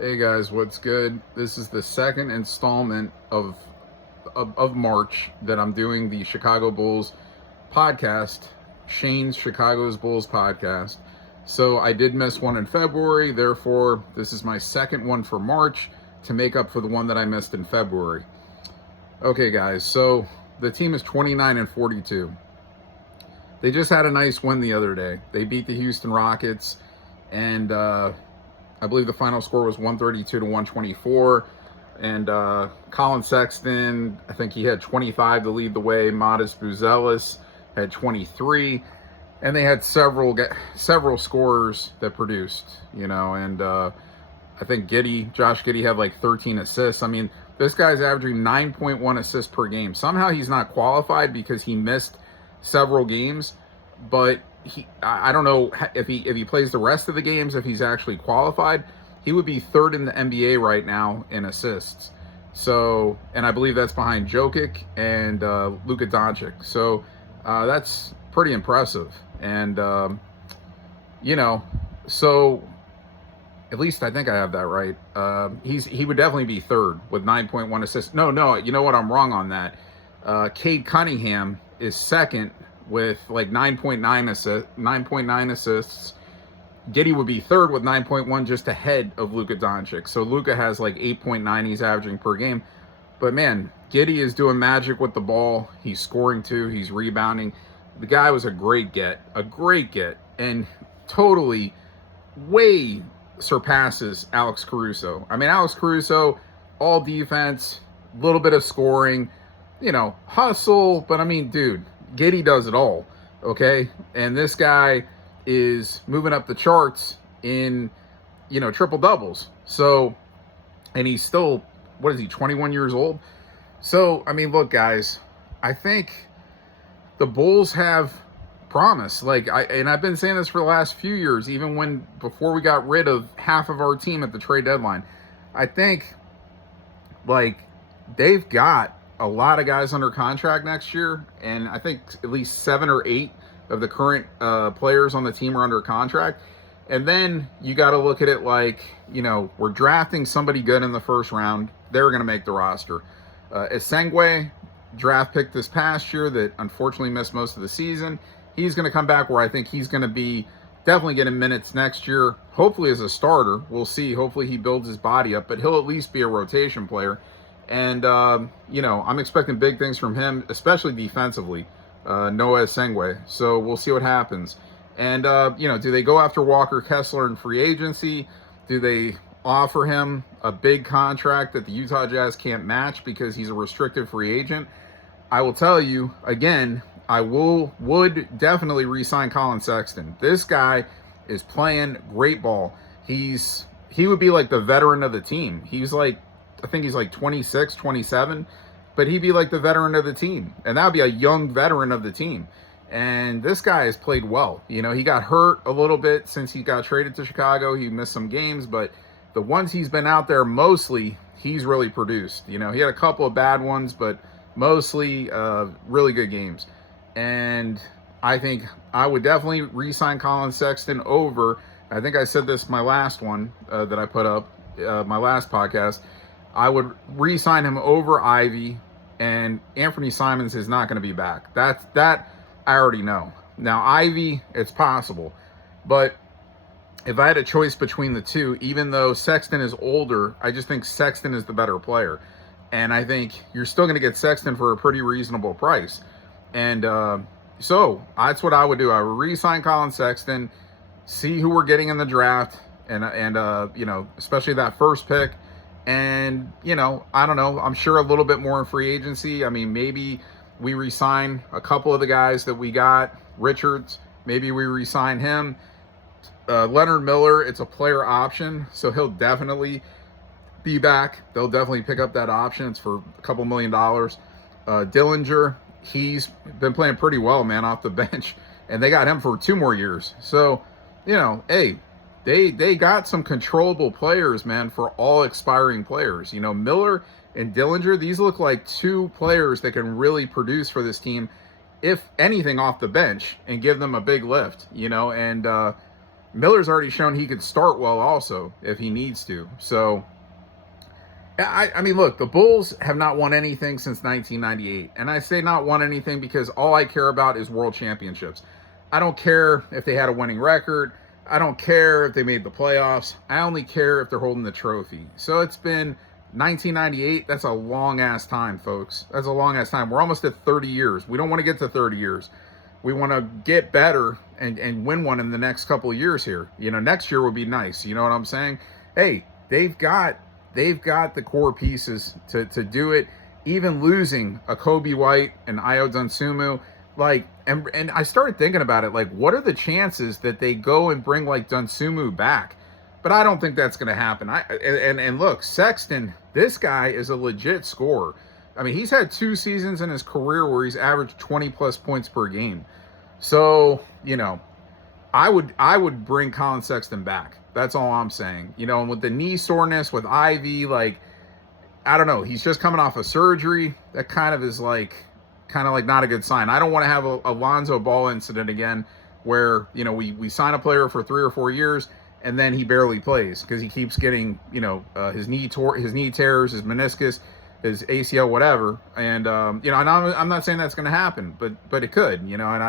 Hey guys, what's good? This is the second installment of March that I'm doing the Chicago Bulls podcast, Shane's Chicago's Bulls podcast. So I did miss one in February, therefore this is my second one for March to make up for the one that I missed in February. Okay guys, so the team is 29-42. They just had a nice win the other day. They beat the Houston Rockets, and I believe the final score was 132-124. And Colin Sexton, I think he had 25 to lead the way. Modest Buzelis had 23. And they had several scorers that produced, and I think Josh Giddey had like 13 assists. I mean, this guy's averaging 9.1 assists per game. Somehow he's not qualified because he missed several games, but I don't know if he plays the rest of the games, if he's actually qualified. He would be third in the NBA right now in assists. So, and I believe that's behind Jokic and Luka Doncic. So that's pretty impressive. And, so at least I think I have that right. He would definitely be third with 9.1 assists. No, you know what? I'm wrong on that. Cade Cunningham is second with like 9.9 assists. Giddey would be third with 9.1, just ahead of Luka Doncic. So Luka has like 8.9 he's averaging per game. But man, Giddey is doing magic with the ball. He's scoring too. He's rebounding. The guy was a great get, and totally way surpasses Alex Caruso. I mean, Alex Caruso, all defense, little bit of scoring, hustle. But I mean, dude, Giddey does it all, okay? And this guy is moving up the charts in, triple doubles. So, and he's still, 21 years old? So, I mean, look, guys, I think the Bulls have promise. I've been saying this for the last few years, even before we got rid of half of our team at the trade deadline. I think, they've got a lot of guys under contract next year, and I think at least 7 or 8 of the current players on the team are under contract. And then you got to look at it we're drafting somebody good in the first round. They're going to make the roster. Esengwe, draft pick this past year that unfortunately missed most of the season. He's going to come back where I think he's going to be definitely getting minutes next year, hopefully as a starter. We'll see. Hopefully he builds his body up, but he'll at least be a rotation player. And, I'm expecting big things from him, especially defensively, Noah Esengwe. So we'll see what happens. And, do they go after Walker Kessler in free agency? Do they offer him a big contract that the Utah Jazz can't match because he's a restricted free agent? I will tell you, again, I would definitely re-sign Colin Sexton. This guy is playing great ball. He would be like the veteran of the team. I think he's like 26, 27, but he'd be like the veteran of the team. And that would be a young veteran of the team. And this guy has played well. He got hurt a little bit since he got traded to Chicago. He missed some games, but the ones he's been out there, mostly, he's really produced. He had a couple of bad ones, but mostly really good games. And I think I would definitely re-sign Colin Sexton over, I think I said this my last one that I put up, my last podcast, I would re-sign him over Ivy, and Anthony Simons is not going to be back. That I already know. Now, Ivy, it's possible. But if I had a choice between the two, even though Sexton is older, I just think Sexton is the better player. And I think you're still going to get Sexton for a pretty reasonable price. And so that's what I would do. I would re-sign Colin Sexton, see who we're getting in the draft, and especially that first pick. And, I don't know, I'm sure a little bit more in free agency. I mean, maybe we re-sign a couple of the guys that we got. Richards, maybe we re-sign him. Leonard Miller, it's a player option, so he'll definitely be back. They'll definitely pick up that option. It's for a couple $1 million. Dillinger, he's been playing pretty well, man, off the bench. And they got him for 2 more years. So, hey, they got some controllable players, man, for all expiring players. Miller and Dillinger, these look like 2 players that can really produce for this team, if anything, off the bench and give them a big lift, and Miller's already shown he could start well also if he needs to. So, I mean, look, the Bulls have not won anything since 1998. And I say not won anything because all I care about is world championships. I don't care if they had a winning record. I don't care if they made the playoffs. I only care if they're holding the trophy. So it's been 1998. That's a long-ass time, folks. That's a long-ass time. We're almost at 30 years. We don't want to get to 30 years. We want to get better and win one in the next couple of years here. You know, next year would be nice. You know what I'm saying? Hey, they've got the core pieces to do it. Even losing a Kobe White and Ayo Dosunmu, like, and I started thinking about it, like, what are the chances that they go and bring like Dosunmu back? But I don't think that's going to happen. And look, Sexton, this guy is a legit scorer. I mean, he's had 2 seasons in his career where he's averaged 20 plus points per game. So, you know, I would bring Colin Sexton back. That's all I'm saying. You know, and with the knee soreness, with Ivy, like, I don't know. He's just coming off of surgery. That kind of is like not a good sign. I don't want to have a Lonzo Ball incident again where, you know, we sign a player for 3 or 4 years and then he barely plays because he keeps getting, you know, his knee tears, his meniscus, his ACL, whatever. And, you know, and I'm not saying that's going to happen, but it could, you know, and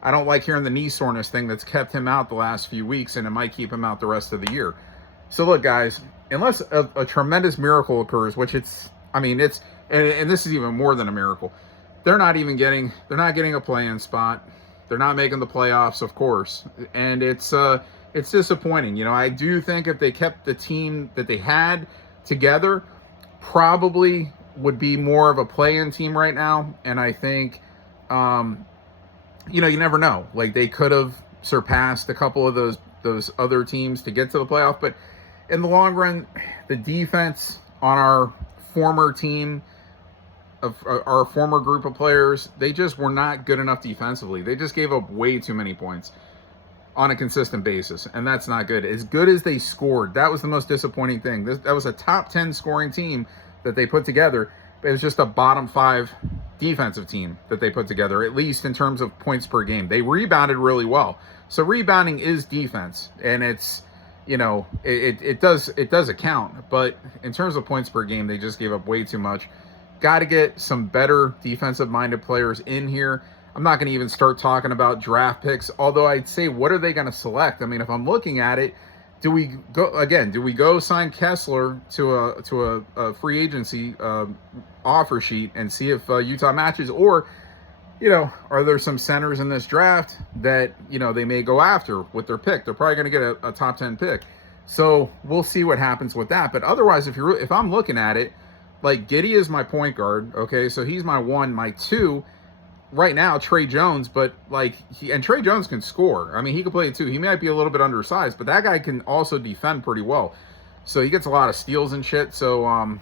I don't like hearing the knee soreness thing that's kept him out the last few weeks, and it might keep him out the rest of the year. So look, guys, unless a tremendous miracle occurs, which it's, I mean, it's, and this is even more than a miracle. They're not getting a play-in spot. They're not making the playoffs, of course. And it's disappointing. You know, I do think if they kept the team that they had together, probably would be more of a play-in team right now. And I think, you know, you never know. Like, they could have surpassed a couple of those other teams to get to the playoff. But in the long run, the defense on our former team, of our former group of players, they just were not good enough defensively. They just gave up way too many points on a consistent basis, and that's not good. As good as they scored, that was the most disappointing thing. That was a top 10 scoring team that they put together. It was just a bottom 5 defensive team that they put together, at least in terms of points per game. They rebounded really well. So rebounding is defense, and it's, you know, it does account. But in terms of points per game, they just gave up way too much. Got to get some better defensive-minded players in here. I'm not going to even start talking about draft picks, although I'd say, what are they going to select? I mean, if I'm looking at it, do we go sign Kessler to a free agency offer sheet and see if Utah matches? Or, you know, are there some centers in this draft that, you know, they may go after with their pick? They're probably going to get a top 10 pick. So we'll see what happens with that. But otherwise, if I'm looking at it, like, Giddey is my point guard, okay? So he's my 1, my 2. Right now, Trey Jones, but, like, Trey Jones can score. I mean, he can play it too. He might be a little bit undersized, but that guy can also defend pretty well. So he gets a lot of steals and shit. So,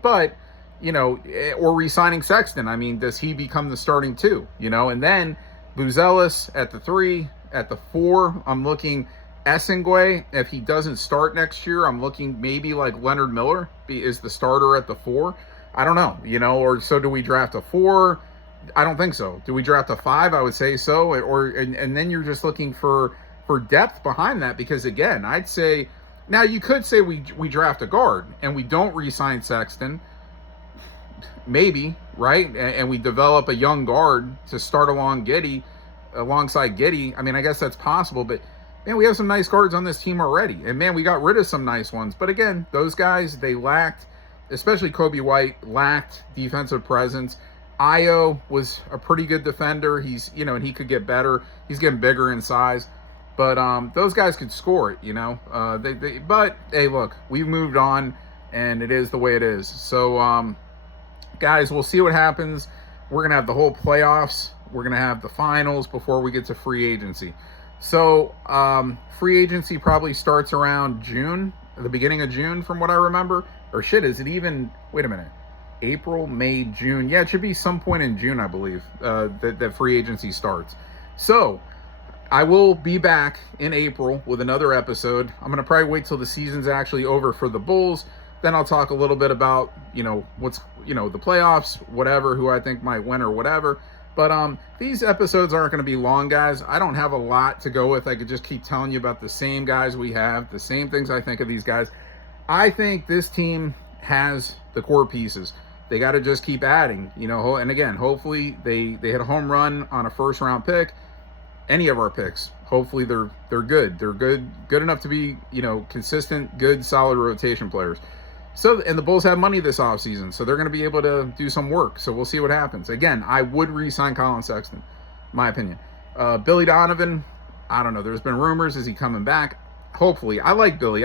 but, you know, or re-signing Sexton. I mean, does he become the starting 2, you know? And then Buzelis at the 3, at the 4, I'm looking Essengwe. If he doesn't start next year, I'm looking maybe like Leonard Miller is the starter at the 4. I don't know, you know, or so do we draft a 4? I don't think so. Do we draft a 5? I would say so. And then you're just looking for depth behind that, because again, I'd say, now you could say we draft a guard and we don't re-sign Sexton, maybe, right? And we develop a young guard to start alongside Giddey. I mean, I guess that's possible, but man, we have some nice guards on this team already. And man, we got rid of some nice ones. But again, those guys, they lacked, especially Kobe White, lacked defensive presence. Ayo was a pretty good defender. He's, you know, and he could get better. He's getting bigger in size. But those guys could score it, you know. But, hey, look, we've moved on, and it is the way it is. So, guys, we'll see what happens. We're going to have the whole playoffs. We're going to have the finals before we get to free agency. So, free agency probably starts around June, the beginning of June, from what I remember. Or shit, is it even, wait a minute, April, May, June? Yeah, it should be some point in June, I believe, that free agency starts. So, I will be back in April with another episode. I'm going to probably wait till the season's actually over for the Bulls. Then I'll talk a little bit about, you know, the playoffs, whatever, who I think might win or whatever. But these episodes aren't going to be long, guys. I don't have a lot to go with. I could just keep telling you about the same guys we have, the same things I think of these guys. I think this team has the core pieces. They got to just keep adding, and again, hopefully they hit a home run on a first round pick. Any of our picks, hopefully they're good. They're good enough to be, consistent, good, solid rotation players. So, and the Bulls have money this offseason, so they're going to be able to do some work. So we'll see what happens. Again, I would re-sign Colin Sexton, my opinion. Billy Donovan, I don't know. There's been rumors. Is he coming back? Hopefully. I like Billy.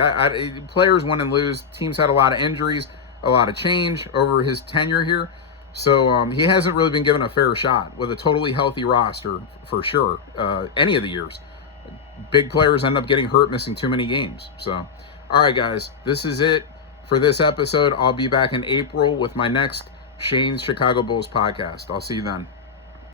Players win and lose. Teams had a lot of injuries, a lot of change over his tenure here. So he hasn't really been given a fair shot with a totally healthy roster for sure. Any of the years. Big players end up getting hurt, missing too many games. So, all right, guys, this is it for this episode. I'll be back in April with my next Shane's Chicago Bulls podcast. I'll see you then.